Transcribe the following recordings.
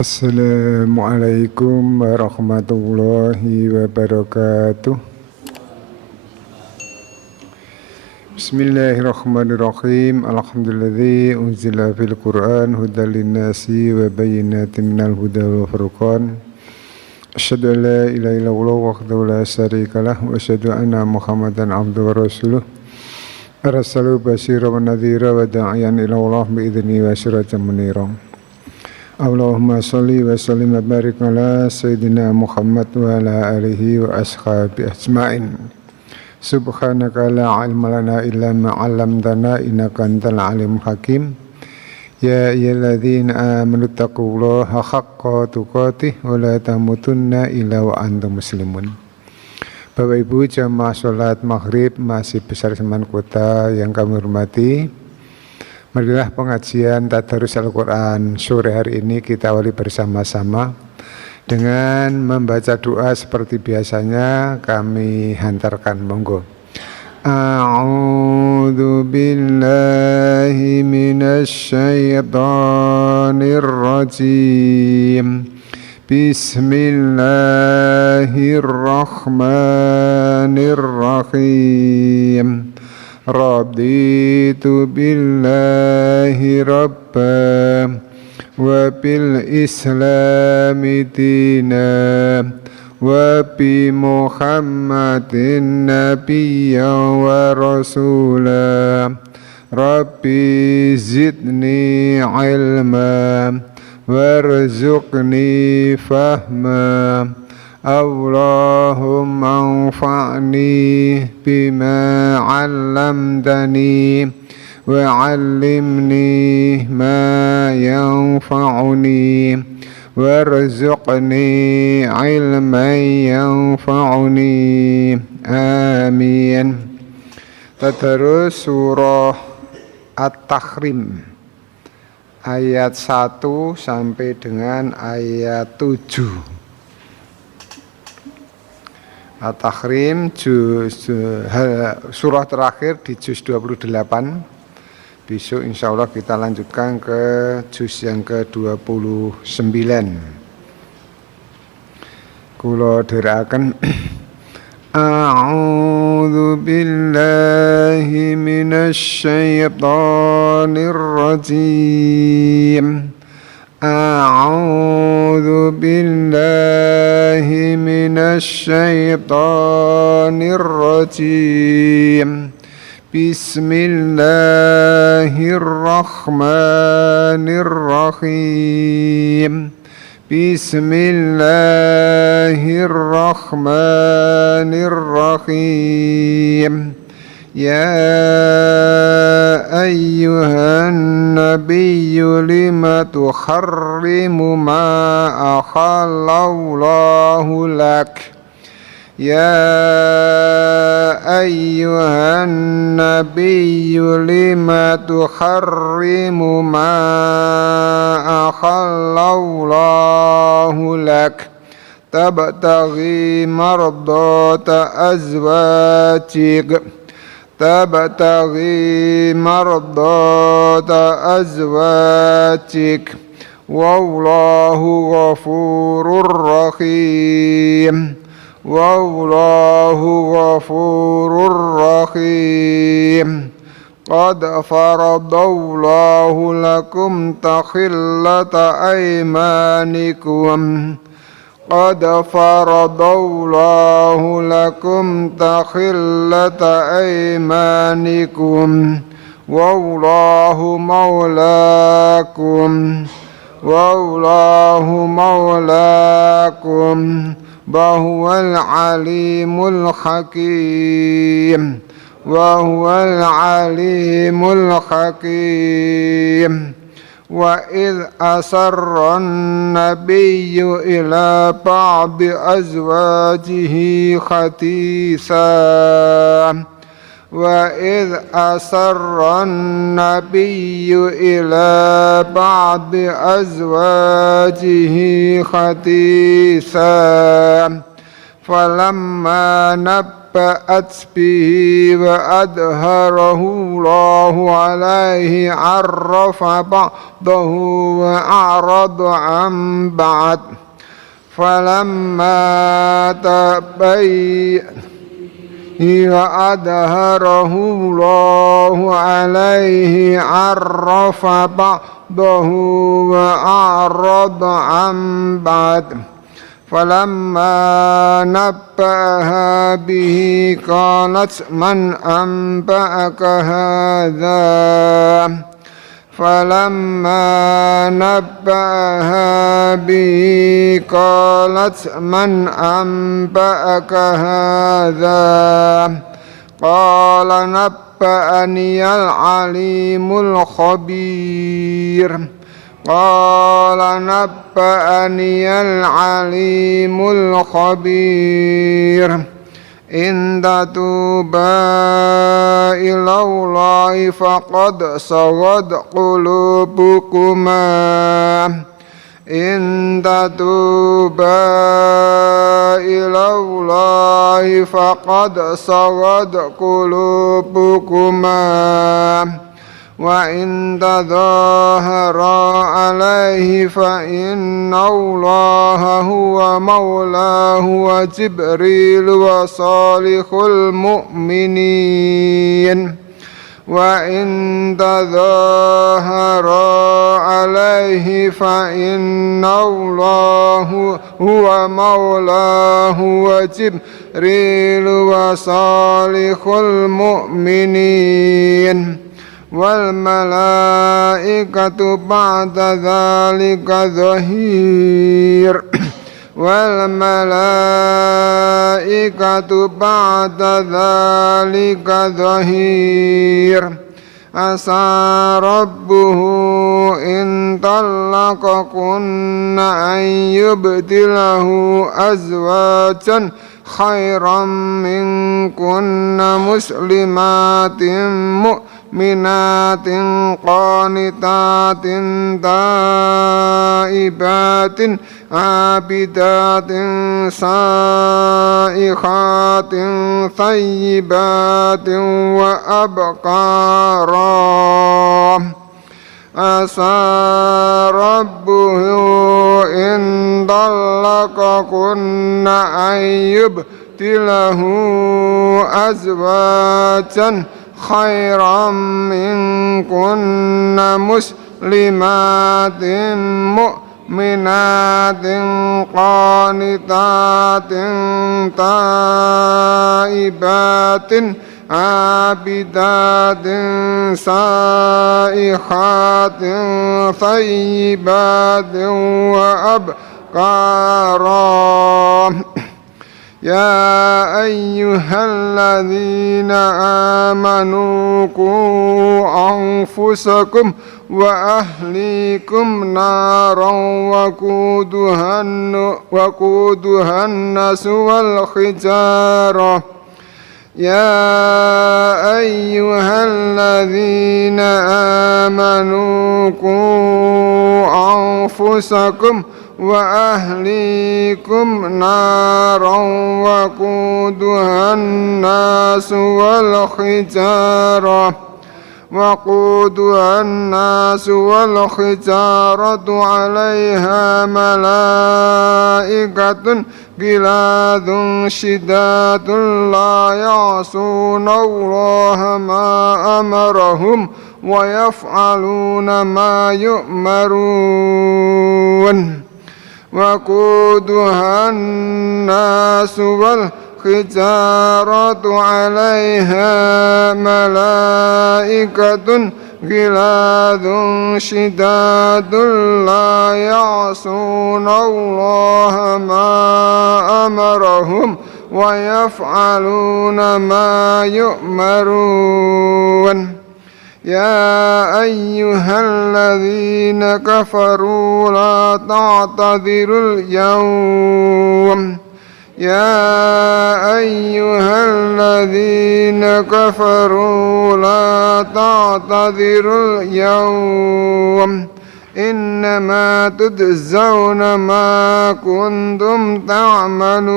Assalamualaikum warahmatullahi wabarakatuh. Bismillahirrahmanirrahim. Alhamdulilladzi unzila fil Qur'an hudal linnasi wa bayyinatin minal huda wal furqan. Asyhadu an la ilaha illallah wahdahu la syarikalah wa asyhadu anna Muhammadan abduhu wa rasuluh. Arsalahu basyira wa nadhira wa da'iyan ila Allah bi idzni wa sirajan munira. Allahumma sholli wa sallim wa barik ala sayyidina Muhammad wa ala alihi wa ashabi ajma'in. Subhanaka la ilma lana illa ma 'allamtana innaka antal alimul hakim. Ya ayyuhalladzina amanu taqullaha haqqa tuqatih wa la tamutunna illa wa antum muslimun. Bapak Ibu jamaah salat maghrib Masjid Besar Seman Kota yang kami hormati, marilah pengajian Tadarus Al-Quran sore hari ini kita awali bersama-sama dengan membaca doa seperti biasanya kami hantarkan, monggo. A'udzu billahi minasy syaithanir rajim. Bismillahirrahmanirrahim. Raditu billahi rabba wa bil islami dina wa bi Muhammadin nabiyya wa rasula. Rabbi zidni ilma warzuqni fahma. Allahumma anfa'ni bima 'allamtani wa 'allimni ma yanfa'uni warzuqni 'ilman yanfa'uni. Amin. Tadarus surah At-Tahrim ayat 1 sampai dengan ayat 7. At-Tahrim surah terakhir di juz 28. Besok insya Allah kita lanjutkan ke juz yang ke-29. Kula dherekaken A'udzu billahi minasy syaithanir rajim. A'udzu billahi minasy syaithanir rajim. Bismillahirrahmanirrahim. Bismillahirrahmanirrahim. Ya ayyuhan nabiyyu lima tuharrimu ma ahallallahu lak. Ya ayyuhan nabiyyu lima tuharrimu ma ahallallahu lak. Tabtaghi mardata azwajik. Tabtaghi mardata azwajik. Wallahu ghafurur rahim. Wallahu ghafurur rahim. Qad faradallahu lakum takhillata aymanikum. Qad faradallahu lakum takhillata aymanikum. Wallahu maulakum. Wallahu maulakum. Wahuwal alimul hakim. Wahuwal alimul hakim. Wa idh asarran nabiyyu ila ba'di azwajihi khatisa. Wa idh asarran nabiyyu ila ba'di azwajihi khatisa. Falamma نبأت به وأظهره الله عليه عرف بعضه وأعرض عن بعض فلما تبين وأظهره الله عليه عرف بعضه وأعرض عن بعض فلما نبأها به قالت من أنبأك هذا فلما نبأها به قالت من أنبأك هذا قال نبأني العليم الخبير قال نبأني العليم الخبير إن تتوبا إلى الله فقد صغت قلوبكما إن تتوبا إلى الله فقد صغت قلوبكما وإن تظاهرا عليه فإن الله هو مولاه وجبريل وصالح المؤمنين وإن تظاهرا عليه فإن الله هو مولاه وجبريل وصالح المؤمنين والملائكة بعد ذلك ظهير والملائكة بعد ذلك ظهير عسى ربه إن طلقكن أن يبدله أزواجا خيرا منكن مسلمات مؤمنات قانتات تائبات عابدات سائحات ثيبات وأبكارا عسى ربه إن طلقكن أن يبدله أزواجا خيرا منكن مسلمات مؤمنات قانتات تائبات عابدات سائحات ثيبات وأبكارا يا أيها الذين آمنوا قوا أنفسكم وأهليكم نارا وقودها الناس والحجارة يا أيها الذين آمنوا قوا أنفسكم وأهليكم نارا وقودها الناس والحجارة عليها ملائكة غلاظ شداد لا يعصون الله ما أمرهم ويفعلون ما يؤمرون وقودها الناس والحجارة عليها ملائكة غلاظ شداد لا يعصون الله ما أمرهم ويفعلون ما يؤمرون يا أيها الذين كفروا لا تعتذروا اليوم يا أيها الذين كفروا لا تعتذروا اليوم إنما تجزون ما كنتم تعملون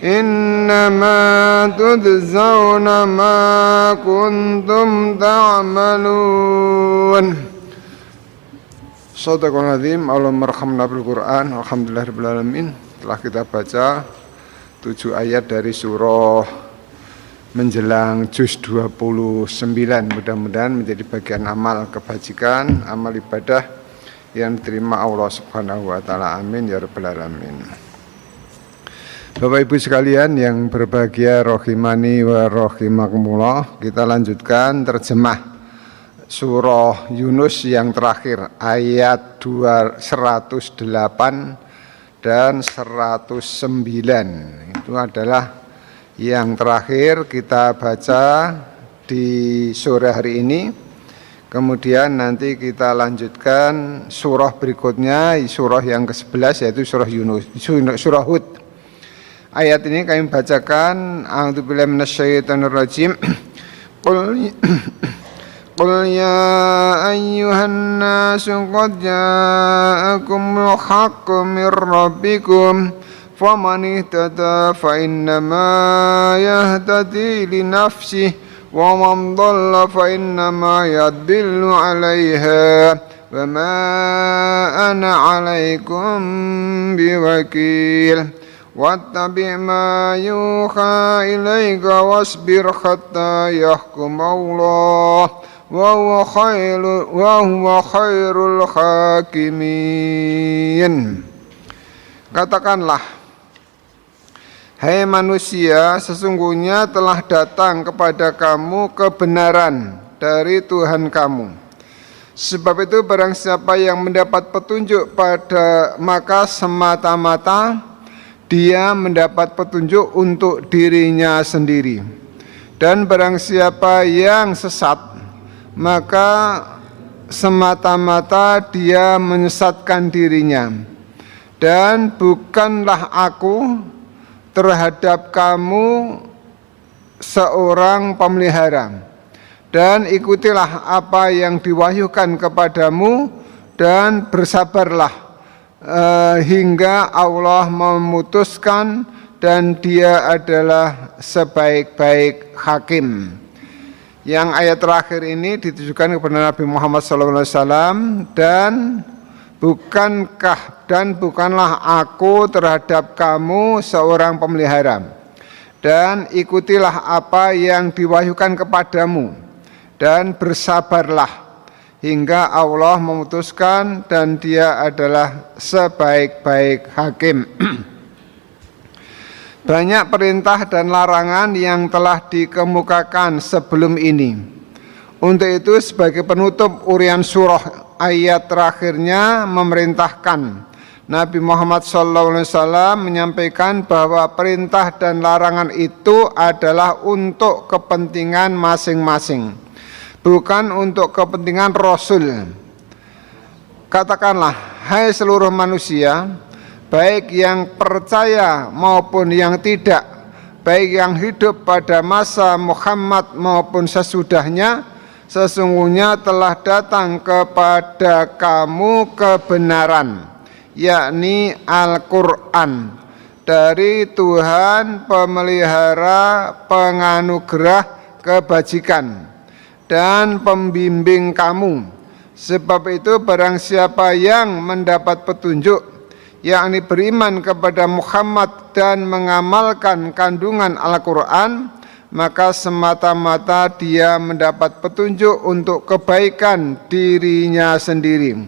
إنما تجزون ما كنتم تعملون. Shadaqal Azim. Allahumma arhamna bil Qur'an. Alhamdulillahirabbil alamin. Telah kita baca 7 ayat dari surah menjelang juz 29. Mudah-mudahan menjadi bagian amal kebajikan, amal ibadah yang diterima Allah Subhanahu wa taala. Amin ya rabbal alamin. Bapak Ibu sekalian yang berbahagia rahimani wa rahimakumullah, kita lanjutkan terjemah surah Yunus yang terakhir, ayat 108 dan 109. Itu adalah yang terakhir kita baca di sore hari ini. Kemudian nanti kita lanjutkan surah berikutnya, surah yang ke-11 yaitu surah Yunus, surah Hud. Ayat ini kami bacakan. A'udzubillahi minasyaitonir rajim. Qul ya ayyuhan nasu qad ja'akumul haqqu mir rabbikum faman ihtada fa innama yahtadi li nafsihi wa man dhalla fa innama yadillu 'alaiha wa ma ana 'alaikum biwakil. Wattabi' ma yuha ilaika wasbir hatta yahkum Allah wa huwa khairul hakimin. Katakanlah, hai manusia, sesungguhnya telah datang kepada kamu kebenaran dari Tuhan kamu. Sebab itu barang siapa yang mendapat petunjuk maka semata-mata dia mendapat petunjuk untuk dirinya sendiri. Dan barang siapa yang sesat, maka semata-mata dia menyesatkan dirinya. Dan bukanlah aku terhadap kamu seorang pemelihara. Dan ikutilah apa yang diwahyukan kepadamu dan bersabarlah hingga Allah memutuskan, dan Dia adalah sebaik-baik hakim. Yang ayat terakhir ini ditujukan kepada Nabi Muhammad SAW. Dan bukanlah aku terhadap kamu seorang pemelihara, dan ikutilah apa yang diwahyukan kepadamu dan bersabarlah hingga Allah memutuskan, dan Dia adalah sebaik-baik hakim. Banyak perintah dan larangan yang telah dikemukakan sebelum ini. Untuk itu sebagai penutup urian surah, ayat terakhirnya memerintahkan Nabi Muhammad SAW menyampaikan bahwa perintah dan larangan itu adalah untuk kepentingan masing-masing, bukan untuk kepentingan Rasul. Katakanlah, hai seluruh manusia, baik yang percaya maupun yang tidak, baik yang hidup pada masa Muhammad maupun sesudahnya, sesungguhnya telah datang kepada kamu kebenaran, yakni Al-Quran, dari Tuhan pemelihara penganugerah kebajikan dan pembimbing kamu. Sebab itu barang siapa yang mendapat petunjuk, yakni beriman kepada Muhammad dan mengamalkan kandungan Al-Quran, maka semata-mata dia mendapat petunjuk untuk kebaikan dirinya sendiri.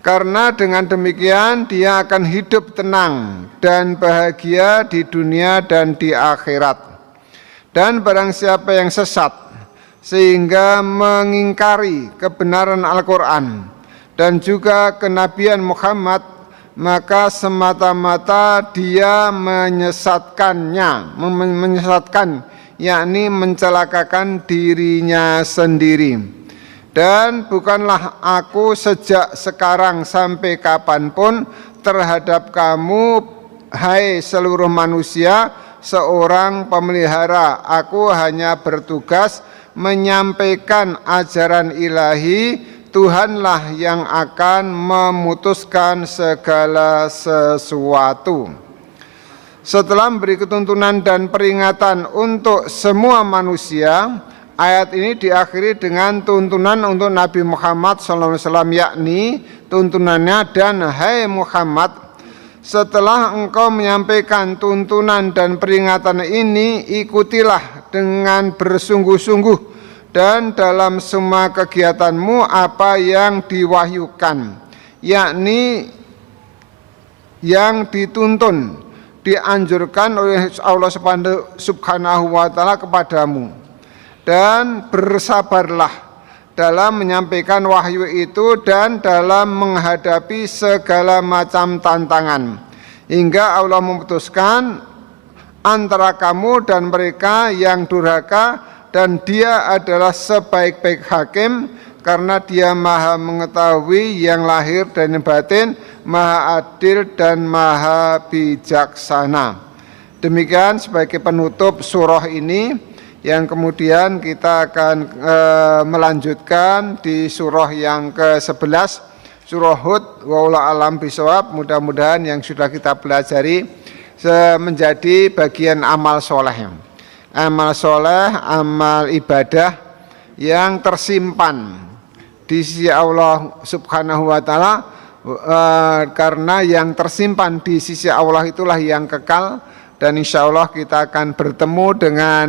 Karena dengan demikian dia akan hidup tenang dan bahagia di dunia dan di akhirat. Dan barang siapa yang sesat sehingga mengingkari kebenaran Al-Quran dan juga kenabian Muhammad, maka semata-mata dia menyesatkan, yakni mencelakakan dirinya sendiri. Dan bukanlah aku sejak sekarang sampai kapanpun terhadap kamu, hai seluruh manusia, seorang pemelihara. Aku hanya bertugas menyampaikan ajaran ilahi. Tuhanlah yang akan memutuskan segala sesuatu. Setelah memberi ketuntunan dan peringatan untuk semua manusia, ayat ini diakhiri dengan tuntunan untuk Nabi Muhammad SAW, yakni tuntunannya, dan hai Muhammad, setelah engkau menyampaikan tuntunan dan peringatan ini, ikutilah dengan bersungguh-sungguh dan dalam semua kegiatanmu apa yang diwahyukan, yakni yang dituntun, dianjurkan oleh Allah Subhanahu wa Ta'ala kepadamu, dan bersabarlah dalam menyampaikan wahyu itu dan dalam menghadapi segala macam tantangan, hingga Allah memutuskan antara kamu dan mereka yang durhaka, dan Dia adalah sebaik-baik hakim karena Dia maha mengetahui yang lahir dan yang batin, maha adil dan maha bijaksana. Demikian sebagai penutup surah ini, yang kemudian kita akan melanjutkan di surah yang ke-11, surah Hud. Wallahu a'lam bishawab. Mudah-mudahan yang sudah kita pelajari menjadi bagian amal soleh, amal ibadah yang tersimpan di sisi Allah Subhanahu wa Ta'ala, karena yang tersimpan di sisi Allah itulah yang kekal. Dan insya Allah kita akan bertemu dengan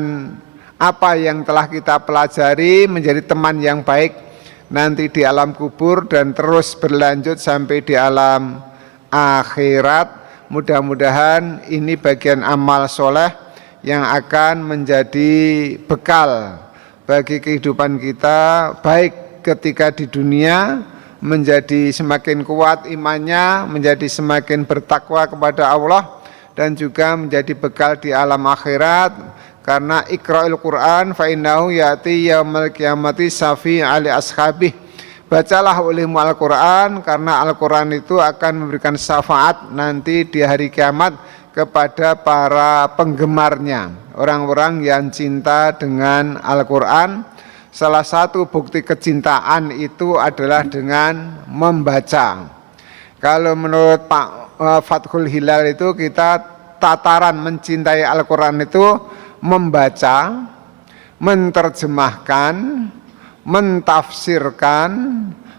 apa yang telah kita pelajari, menjadi teman yang baik nanti di alam kubur dan terus berlanjut sampai di alam akhirat. Mudah-mudahan ini bagian amal soleh yang akan menjadi bekal bagi kehidupan kita, baik ketika di dunia menjadi semakin kuat imannya, menjadi semakin bertakwa kepada Allah, dan juga menjadi bekal di alam akhirat. Karena iqra'il Qur'an fa innahu ya'ti yaumal qiyamati syafi'an li ashabih. Bacalah olehmu Al-Qur'an, karena Al-Qur'an itu akan memberikan syafaat nanti di hari kiamat kepada para penggemarnya, orang-orang yang cinta dengan Al-Qur'an. Salah satu bukti kecintaan itu adalah dengan membaca. Kalau menurut Pak Fathul Hilal itu, kita tataran mencintai Al-Qur'an itu membaca, menterjemahkan, mentafsirkan,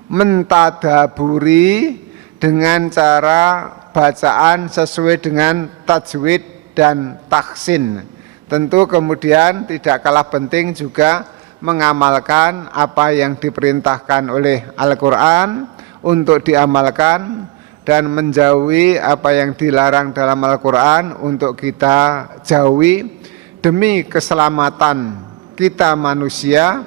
mentadaburi dengan cara bacaan sesuai dengan tajwid dan tahsin. Tentu kemudian tidak kalah penting juga mengamalkan apa yang diperintahkan oleh Al-Qur'an untuk diamalkan, dan menjauhi apa yang dilarang dalam Al-Qur'an untuk kita jauhi, demi keselamatan kita manusia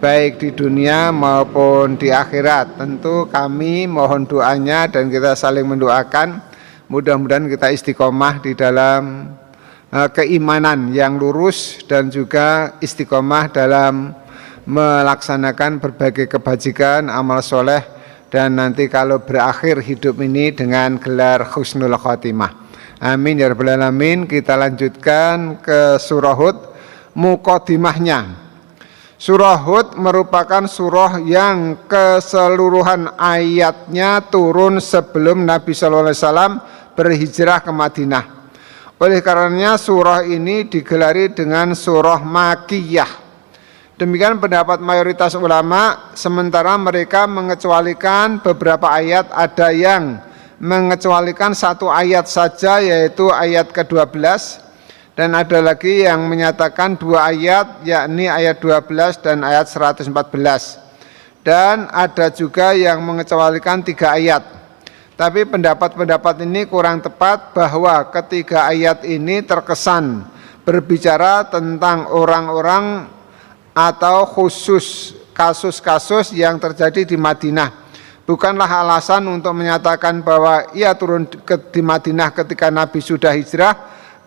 baik di dunia maupun di akhirat. Tentu kami mohon doanya dan kita saling mendoakan, mudah-mudahan kita istiqomah di dalam keimanan yang lurus dan juga istiqomah dalam melaksanakan berbagai kebajikan, amal soleh, dan nanti kalau berakhir hidup ini dengan gelar husnul khotimah. Amin ya rabbal alamin. Kita lanjutkan ke surah Hud, muqaddimahnya. Surah Hud merupakan surah yang keseluruhan ayatnya turun sebelum Nabi SAW berhijrah ke Madinah. Oleh karenanya surah ini digelari dengan surah Makkiyah. Demikian pendapat mayoritas ulama, sementara mereka mengecualikan beberapa ayat. Ada yang mengecualikan satu ayat saja, yaitu ayat ke-12, dan ada lagi yang menyatakan dua ayat, yakni ayat 12 dan ayat 114, dan ada juga yang mengecualikan 3 ayat. Tapi pendapat-pendapat ini kurang tepat, bahwa ketiga ayat ini terkesan berbicara tentang orang-orang atau khusus kasus-kasus yang terjadi di Madinah. Bukanlah alasan untuk menyatakan bahwa ia turun di Madinah ketika Nabi sudah hijrah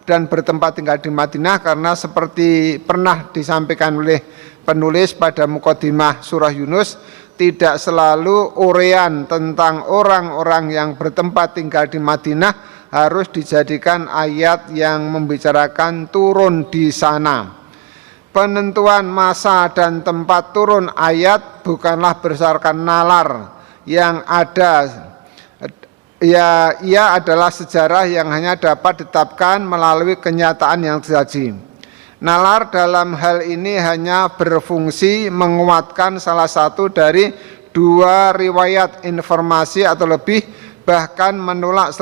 dan bertempat tinggal di Madinah, karena seperti pernah disampaikan oleh penulis pada muqaddimah surah Yunus, tidak selalu uraian tentang orang-orang yang bertempat tinggal di Madinah harus dijadikan ayat yang membicarakan turun di sana. Penentuan masa dan tempat turun ayat bukanlah berdasarkan nalar yang ada Ya, ia adalah sejarah yang hanya dapat ditetapkan melalui kenyataan yang terjadi. Nalar dalam hal ini hanya berfungsi menguatkan salah satu dari dua riwayat informasi atau lebih, bahkan menolak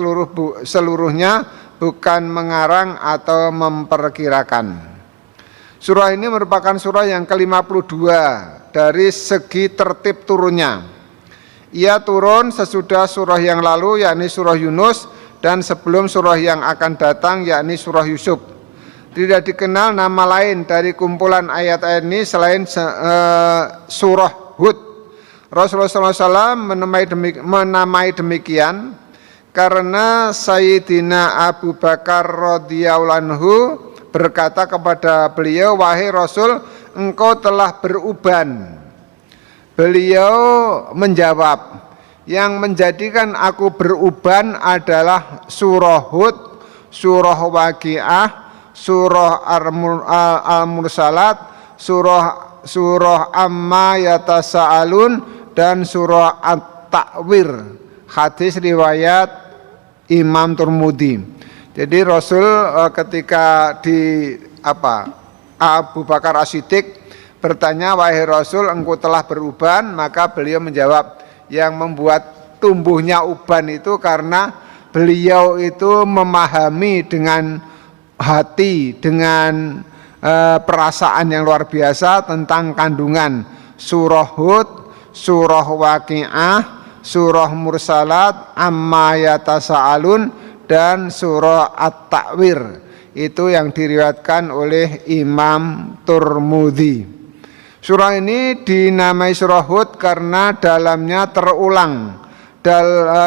seluruhnya, bukan mengarang atau memperkirakan. Surah ini merupakan surah yang ke-52 dari segi tertib turunnya. Ia turun sesudah surah yang lalu, yakni surah Yunus, dan sebelum surah yang akan datang, yakni surah Yusuf. Tidak dikenal nama lain dari kumpulan ayat-ayat ini selain surah Hud. Rasulullah SAW menamai demikian karena Sayyidina Abu Bakar radhiyallahu anhu berkata kepada beliau, "Wahai Rasul, engkau telah beruban." Beliau menjawab, "Yang menjadikan aku beruban adalah surah Hud, surah Waqiah, surah Al-Mursalat, surah Amma Yatasa'alun, dan surah At-Ta'wir." Hadis riwayat Imam Tirmidzi. Jadi Rasul ketika Abu Bakar As-Siddiq bertanya, "Wahai Rasul, engkau telah beruban?" Maka beliau menjawab, yang membuat tumbuhnya uban itu karena beliau itu memahami dengan hati, dengan perasaan yang luar biasa tentang kandungan surah Hud, surah Waqiah, surah Mursalat, Amma Yatasa'alun, dan surah At-Ta'wir. Itu yang diriwayatkan oleh Imam Tirmidzi. Surah ini dinamai surah Hud karena dalamnya terulang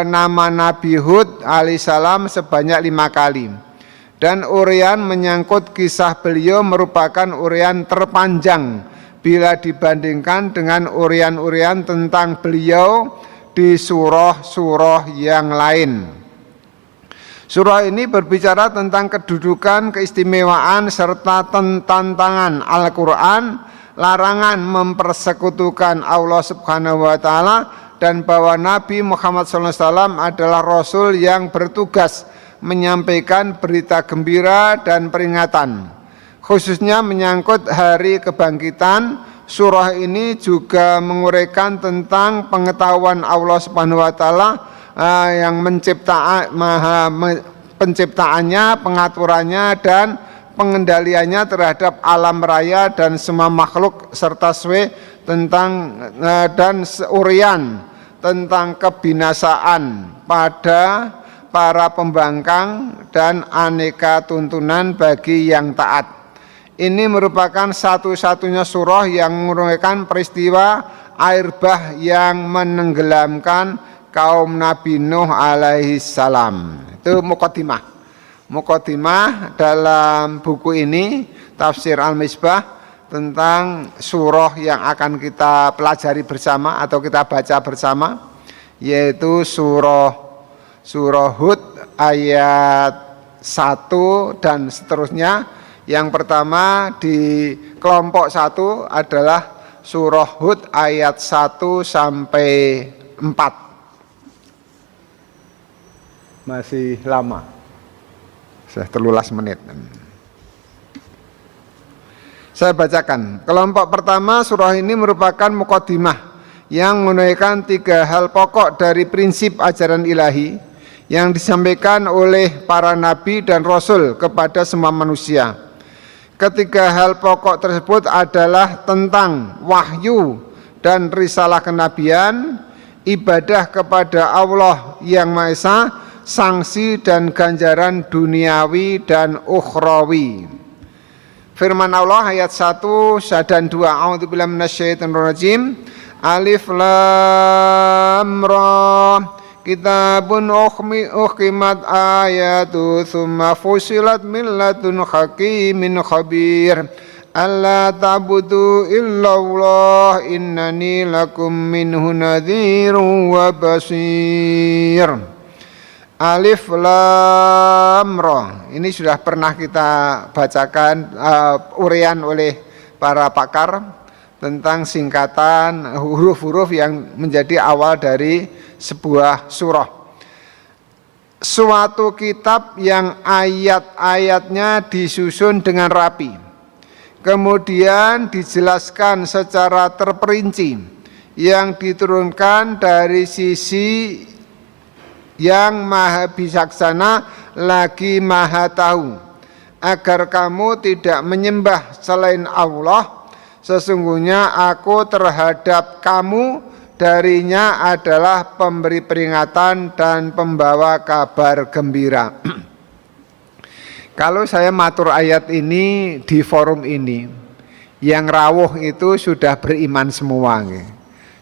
nama Nabi Hud alaihissalam sebanyak 5 kali. Dan uraian menyangkut kisah beliau merupakan uraian terpanjang bila dibandingkan dengan uraian-uraian tentang beliau di surah-surah yang lain. Surah ini berbicara tentang kedudukan, keistimewaan, serta tantangan Al-Quran, larangan mempersekutukan Allah Subhanahu wa Ta'ala, dan bahwa Nabi Muhammad SAW adalah Rasul yang bertugas menyampaikan berita gembira dan peringatan, khususnya menyangkut hari kebangkitan. Surah ini juga menguraikan tentang pengetahuan Allah Subhanahu wa Ta'ala yang penciptaannya, pengaturannya, dan pengendaliannya terhadap alam raya dan semua makhluk, serta dan uraian tentang kebinasaan pada para pembangkang dan aneka tuntunan bagi yang taat. Ini merupakan satu-satunya surah yang menguraikan peristiwa air bah yang menenggelamkan kaum Nabi Nuh alaihi salam. Itu Muqaddimah dalam buku ini, Tafsir Al-Misbah, tentang surah yang akan kita pelajari bersama atau kita baca bersama, yaitu surah Hud ayat 1 dan seterusnya. Yang pertama di kelompok 1 adalah surah Hud ayat 1 sampai 4. Masih lama. Sudah 13 menit. Saya bacakan. Kelompok pertama, surah ini merupakan muqaddimah yang menunjukkan 3 hal pokok dari prinsip ajaran ilahi yang disampaikan oleh para nabi dan rasul kepada semua manusia. Ketiga hal pokok tersebut adalah tentang wahyu dan risalah kenabian, ibadah kepada Allah yang Maha Esa, sanksi dan ganjaran duniawi dan ukhrawi. Firman Allah ayat 1 dan 2, A'udzubillahi minasyaitonirrajim. Alif lam ra, kitabun uhkimat ayatu thumma fusilat min ladun hakimin khabir. Alla ta'budu illallah innani lakum minhu nadhirun wa basir. Alif lam ra. Ini sudah pernah kita bacakan uraian oleh para pakar tentang singkatan huruf-huruf yang menjadi awal dari sebuah surah. suatu kitab yang ayat-ayatnya disusun dengan rapi, kemudian dijelaskan secara terperinci, yang diturunkan dari sisi yang maha bijaksana lagi maha tahu, agar kamu tidak menyembah selain Allah. Sesungguhnya aku terhadap kamu darinya adalah pemberi peringatan dan pembawa kabar gembira. Kalau saya matur ayat ini di forum ini, yang rawuh itu sudah beriman semua,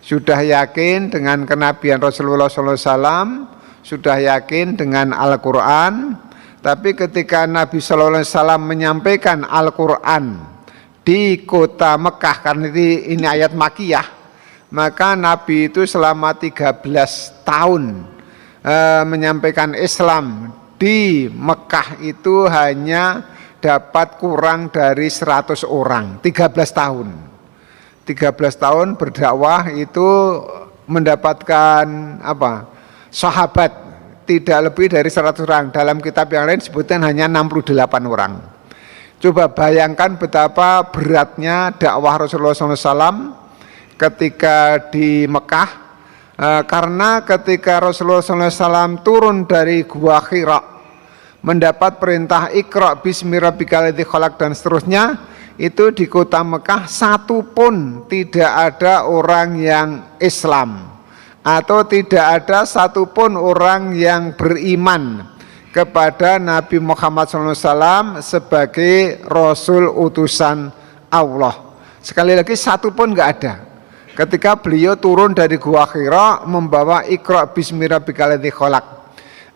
sudah yakin dengan kenabian Rasulullah SAW, sudah yakin dengan Al-Quran. Tapi ketika Nabi SAW menyampaikan Al-Quran di kota Mekah, karena ini ayat Makkiyah, maka Nabi itu selama 13 tahun menyampaikan Islam di Mekah itu hanya dapat kurang dari 100 orang. 13 tahun 13 tahun berdakwah itu mendapatkan sahabat tidak lebih dari 100 orang. Dalam kitab yang lain disebutkan hanya 68 orang. Coba bayangkan betapa beratnya dakwah Rasulullah SAW ketika di Mekah, karena ketika Rasulullah SAW turun dari Gua Hira, mendapat perintah Iqra bismi rabbikal ladzi khalaq dan seterusnya, itu di kota Mekah satu pun tidak ada orang yang Islam, atau tidak ada satupun orang yang beriman kepada Nabi Muhammad SAW sebagai Rasul utusan Allah. Sekali lagi satu pun nggak ada. Ketika beliau turun dari Gua Hira membawa Iqra bismi rabbikal ladzi khalaq,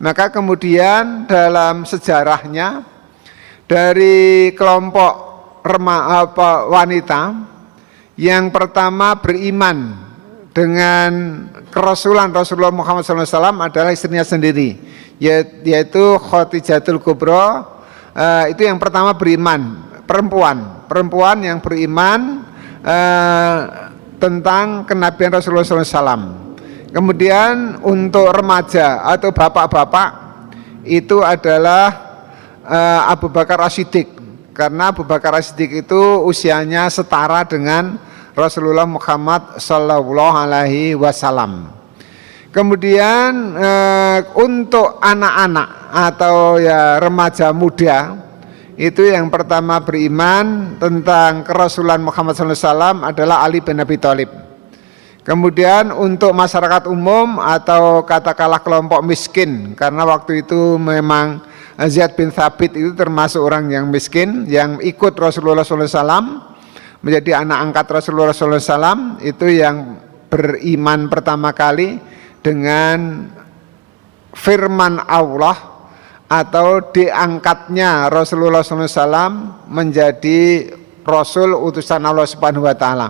maka kemudian dalam sejarahnya dari kelompok wanita yang pertama beriman dengan kerasulan Rasulullah Muhammad SAW adalah istrinya sendiri, yaitu Khadijatul Kubra. Itu yang pertama beriman, perempuan yang beriman tentang kenabian Rasulullah SAW. Kemudian untuk remaja atau bapak-bapak itu adalah Abu Bakar As-Siddiq, karena Abu Bakar As-Siddiq itu usianya setara dengan Rasulullah Muhammad Sallallahu Alaihi Wasallam. Kemudian untuk anak-anak atau remaja muda, itu yang pertama beriman tentang kerasulan Muhammad SAW adalah Ali bin Abi Thalib. Kemudian untuk masyarakat umum atau katakanlah kelompok miskin, karena waktu itu memang Zaid bin Thabit itu termasuk orang yang miskin yang ikut Rasulullah SAW, menjadi anak angkat Rasulullah SAW, itu yang beriman pertama kali dengan firman Allah atau diangkatnya Rasulullah SAW menjadi Rasul utusan Allah Subhanahu Wa Taala.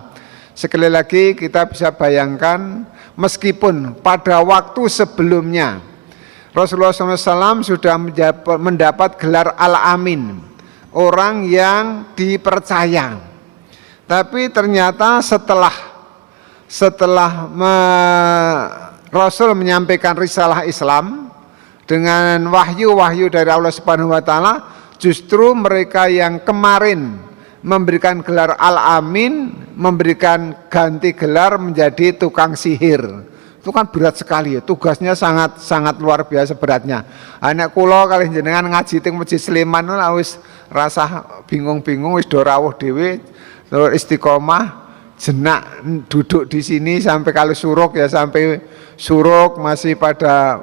Sekali lagi kita bisa bayangkan, meskipun pada waktu sebelumnya Rasulullah SAW sudah mendapat gelar Al-Amin, orang yang dipercaya, tapi ternyata setelah Rasul menyampaikan risalah Islam dengan wahyu-wahyu dari Allah Subhanahu Wa Taala, justru mereka yang kemarin memberikan gelar Al-Amin memberikan ganti gelar menjadi tukang sihir. Itu kan berat sekali ya, tugasnya sangat luar biasa beratnya. Anak kula kali jenengan ngaji teng Masjid Sleman wis rasa bingung-bingung, wis do rawuh dhewe, istiqomah, jenak duduk di sini sampai kalau suruk sampai suruk masih pada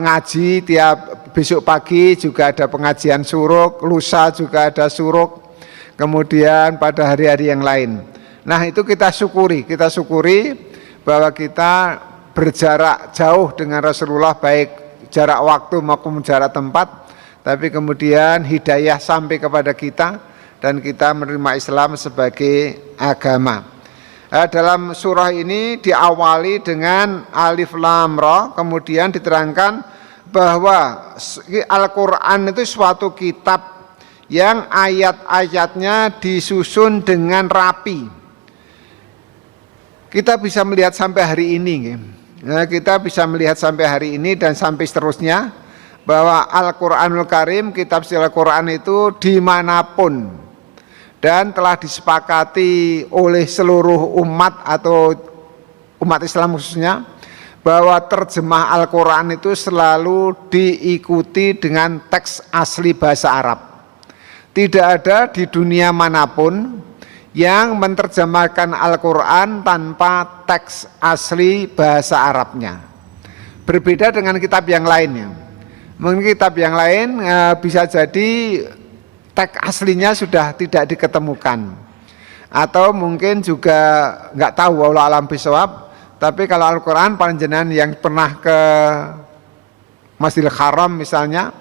ngaji. Tiap besok pagi juga ada pengajian suruk, lusa juga ada suruk, kemudian pada hari-hari yang lain. Nah itu kita syukuri bahwa kita berjarak jauh dengan Rasulullah, baik jarak waktu maupun jarak tempat, tapi kemudian hidayah sampai kepada kita dan kita menerima Islam sebagai agama. Dalam surah ini diawali dengan Alif Lam Ra, kemudian diterangkan bahwa Al-Quran itu suatu kitab yang ayat-ayatnya disusun dengan rapi. Kita bisa melihat sampai hari ini, kita bisa melihat sampai hari ini dan sampai seterusnya bahwa Al-Quranul Karim, kitab suci Al-Quran itu dimanapun dan telah disepakati oleh seluruh umat atau umat Islam khususnya bahwa terjemah Al-Quran itu selalu diikuti dengan teks asli bahasa Arab. Tidak ada di dunia manapun yang menerjemahkan Al-Quran tanpa teks asli bahasa Arabnya. Berbeda dengan kitab yang lainnya. Mungkin kitab yang lain bisa jadi teks aslinya sudah tidak diketemukan. Atau mungkin juga nggak tahu, wallahu a'lam bishawab. Tapi kalau Al-Quran panjenengan yang pernah ke Masjidil Haram misalnya,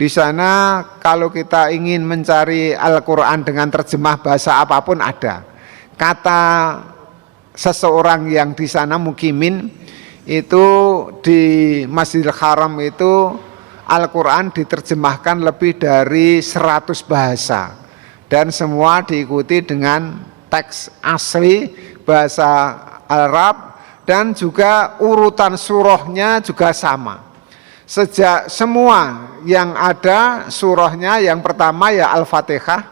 di sana kalau kita ingin mencari Al-Quran dengan terjemah bahasa apapun ada. Kata seseorang yang di sana mukimin itu di Masjidil Haram itu Al-Quran diterjemahkan lebih dari 100 bahasa. Dan semua diikuti dengan teks asli bahasa Arab dan juga urutan surahnya juga sama. Sejak semua yang ada surahnya yang pertama ya Al-Fatihah,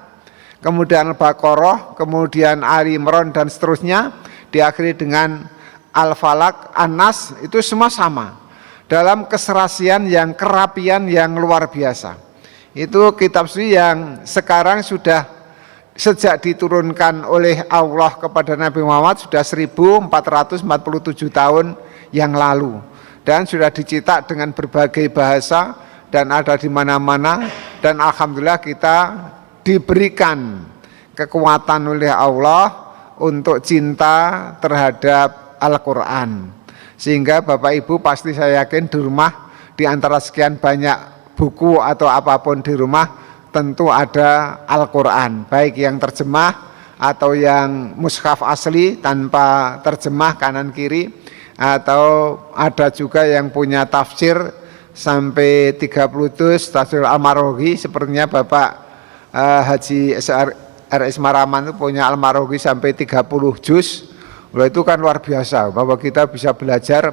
kemudian Al-Baqarah, kemudian Ali Imran dan seterusnya, diakhiri dengan Al-Falaq, An-Nas, itu semua sama dalam keserasian yang kerapian yang luar biasa. Itu kitab suci yang sekarang sudah sejak diturunkan oleh Allah kepada Nabi Muhammad sudah 1447 tahun yang lalu. Dan sudah dicetak dengan berbagai bahasa dan ada di mana-mana, dan alhamdulillah kita diberikan kekuatan oleh Allah untuk cinta terhadap Al-Quran. Sehingga Bapak Ibu pasti saya yakin di rumah di antara sekian banyak buku atau apapun di rumah tentu ada Al-Quran, baik yang terjemah atau yang mushaf asli tanpa terjemah kanan kiri, atau ada juga yang punya tafsir sampai 30 juz, tafsir Al-Maroghi, sepertinya Bapak Haji RS Maraman itu punya Al-Maroghi sampai 30 juz. Itu kan luar biasa bahwa kita bisa belajar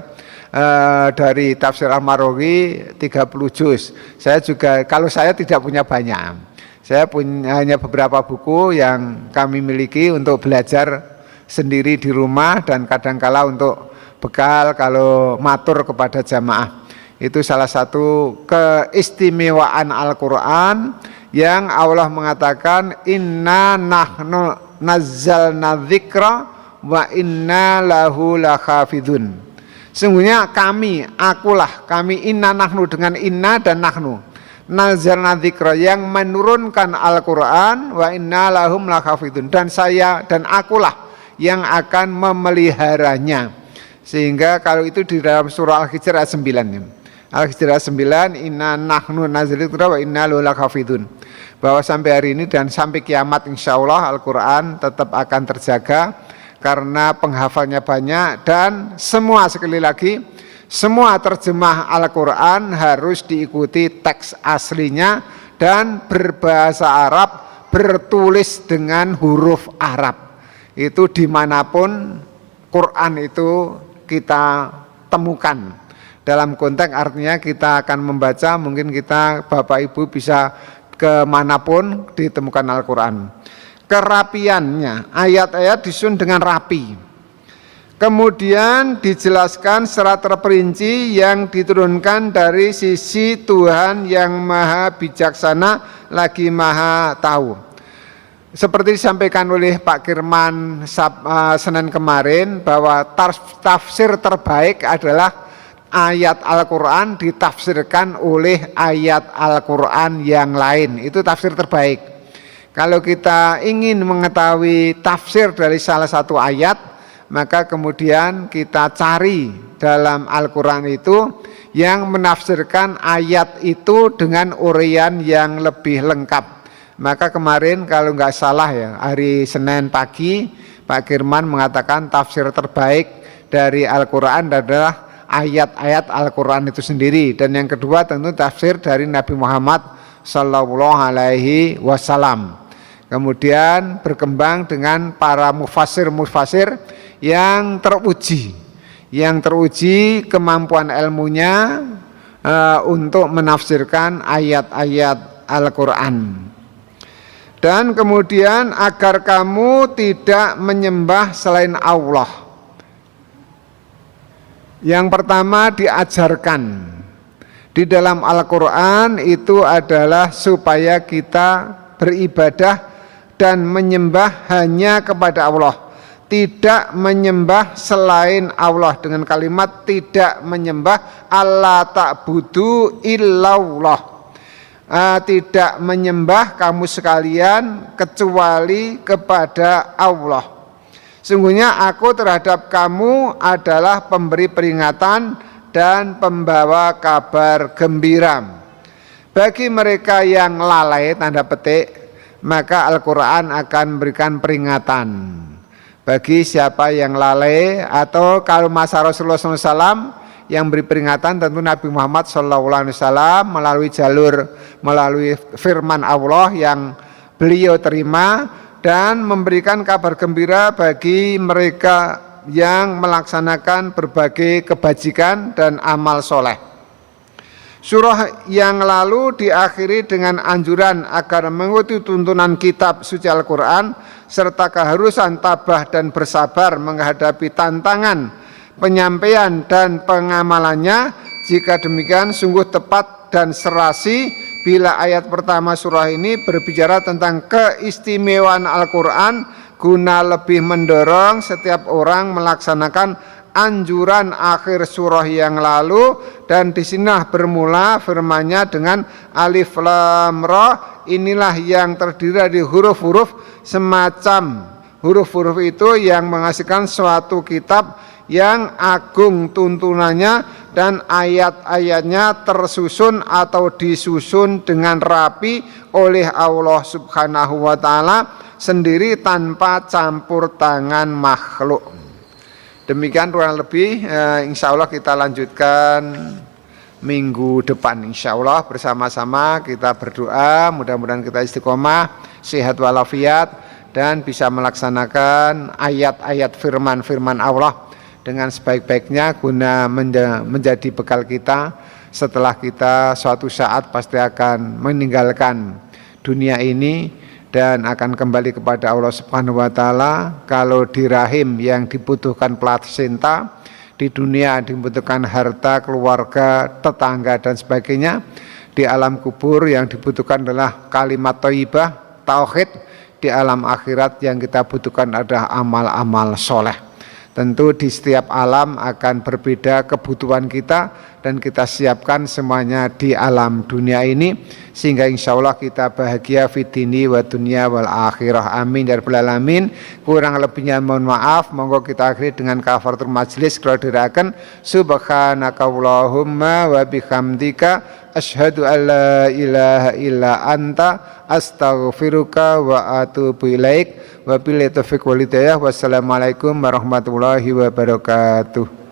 dari tafsir Al-Maroghi 30 juz. Saya juga, kalau saya tidak punya banyak, saya punya hanya beberapa buku yang kami miliki untuk belajar sendiri di rumah dan kadangkala untuk bekal kalau matur kepada jamaah. Itu salah satu keistimewaan Al-Quran yang Allah mengatakan inna nahnu nazzalna dzikra wa inna lahu lahafidun. Sungguhnya kami, akulah, kami inna nahnu dengan inna dan nahnu nazzalna dzikra yang menurunkan Al-Quran wa inna lahum lahafidun, dan saya dan akulah yang akan memeliharanya. Sehingga kalau itu di dalam surah Al-Hijr ayat 9 ya. Al-Hijr ayat 9 inna nahnu nazzalna dzikra wa inna lahu lahafidun. Bahwa sampai hari ini dan sampai kiamat insyaallah Al-Quran tetap akan terjaga karena penghafalnya banyak, dan semua, sekali lagi, semua terjemah Al-Quran harus diikuti teks aslinya dan berbahasa Arab, bertulis dengan huruf Arab. Itu dimanapun Quran itu kita temukan. Dalam konteks artinya kita akan membaca, mungkin kita Bapak Ibu bisa kemanapun ditemukan Al-Quran. Kerapiannya, ayat-ayat disusun dengan rapi. Kemudian dijelaskan secara terperinci yang diturunkan dari sisi Tuhan yang maha bijaksana lagi maha tahu. Seperti disampaikan oleh Pak Kirman Senin kemarin bahwa tafsir terbaik adalah ayat Al-Quran ditafsirkan oleh ayat Al-Quran yang lain. Itu tafsir terbaik. Kalau kita ingin mengetahui tafsir dari salah satu ayat, maka kemudian kita cari dalam Al-Quran itu yang menafsirkan ayat itu dengan uraian yang lebih lengkap. Maka kemarin kalau nggak salah ya, hari Senin pagi Pak Kirman mengatakan tafsir terbaik dari Al-Quran adalah ayat-ayat Al-Quran itu sendiri. Dan yang kedua tentu tafsir dari Nabi Muhammad Sallallahu Alaihi Wasallam. Kemudian berkembang dengan para mufasir yang teruji, yang teruji kemampuan ilmunya untuk menafsirkan ayat-ayat Al-Quran. Dan kemudian agar kamu tidak menyembah selain Allah. Yang pertama diajarkan di dalam Al-Quran itu adalah supaya kita beribadah dan menyembah hanya kepada Allah, tidak menyembah selain Allah, dengan kalimat tidak menyembah Allah ta'budu illallah. Tidak menyembah kamu sekalian kecuali kepada Allah. Sungguhnya aku terhadap kamu adalah pemberi peringatan dan pembawa kabar gembira. Bagi mereka yang lalai, tanda petik, maka Al-Quran akan memberikan peringatan. Bagi siapa yang lalai, atau kalau masa Rasulullah SAW yang beri peringatan tentu Nabi Muhammad SAW melalui firman Allah yang beliau terima dan memberikan kabar gembira bagi mereka yang melaksanakan berbagai kebajikan dan amal soleh. Surah yang lalu diakhiri dengan anjuran agar mengikuti tuntunan kitab suci Al-Quran serta keharusan tabah dan bersabar menghadapi tantangan penyampaian dan pengamalannya. Jika demikian sungguh tepat dan serasi bila ayat pertama surah ini berbicara tentang keistimewaan Al-Quran guna lebih mendorong setiap orang melaksanakan anjuran akhir surah yang lalu. Dan di sini bermula firman-Nya dengan alif lam ra. Inilah yang terdiri dari huruf-huruf semacam huruf-huruf itu yang menghasilkan suatu kitab yang agung tuntunannya dan ayat-ayatnya tersusun atau disusun dengan rapi oleh Allah Subhanahu wa taala sendiri tanpa campur tangan makhluk. Demikian kurang lebih, insya Allah kita lanjutkan minggu depan. Insya Allah bersama-sama kita berdoa, mudah-mudahan kita istiqomah, sehat walafiat, dan bisa melaksanakan ayat-ayat firman-firman Allah dengan sebaik-baiknya guna menjadi bekal kita setelah kita suatu saat pasti akan meninggalkan dunia ini dan akan kembali kepada Allah Subhanahu wa taala. Kalau di rahim yang dibutuhkan plasenta, di dunia dibutuhkan harta, keluarga, tetangga dan sebagainya. Di alam kubur yang dibutuhkan adalah kalimat thayyibah, tauhid. Di alam akhirat yang kita butuhkan adalah amal-amal soleh. Tentu di setiap alam akan berbeda kebutuhan kita dan kita siapkan semuanya di alam dunia ini sehingga insya Allah kita bahagia fid dini wa dunya wal akhirah. Amin ya rabbal alamin. Kurang lebihnya mohon maaf. Monggo kita akhiri dengan kafaratul majlis. Kalau dirakan subhanakallahumma wa bihamdika asyhadu an la ilaha illa anta astaghfiruka wa atubu ilaik. Wabillahi taufiq wal hidayah. Wassalamualaikum warahmatullahi wabarakatuh.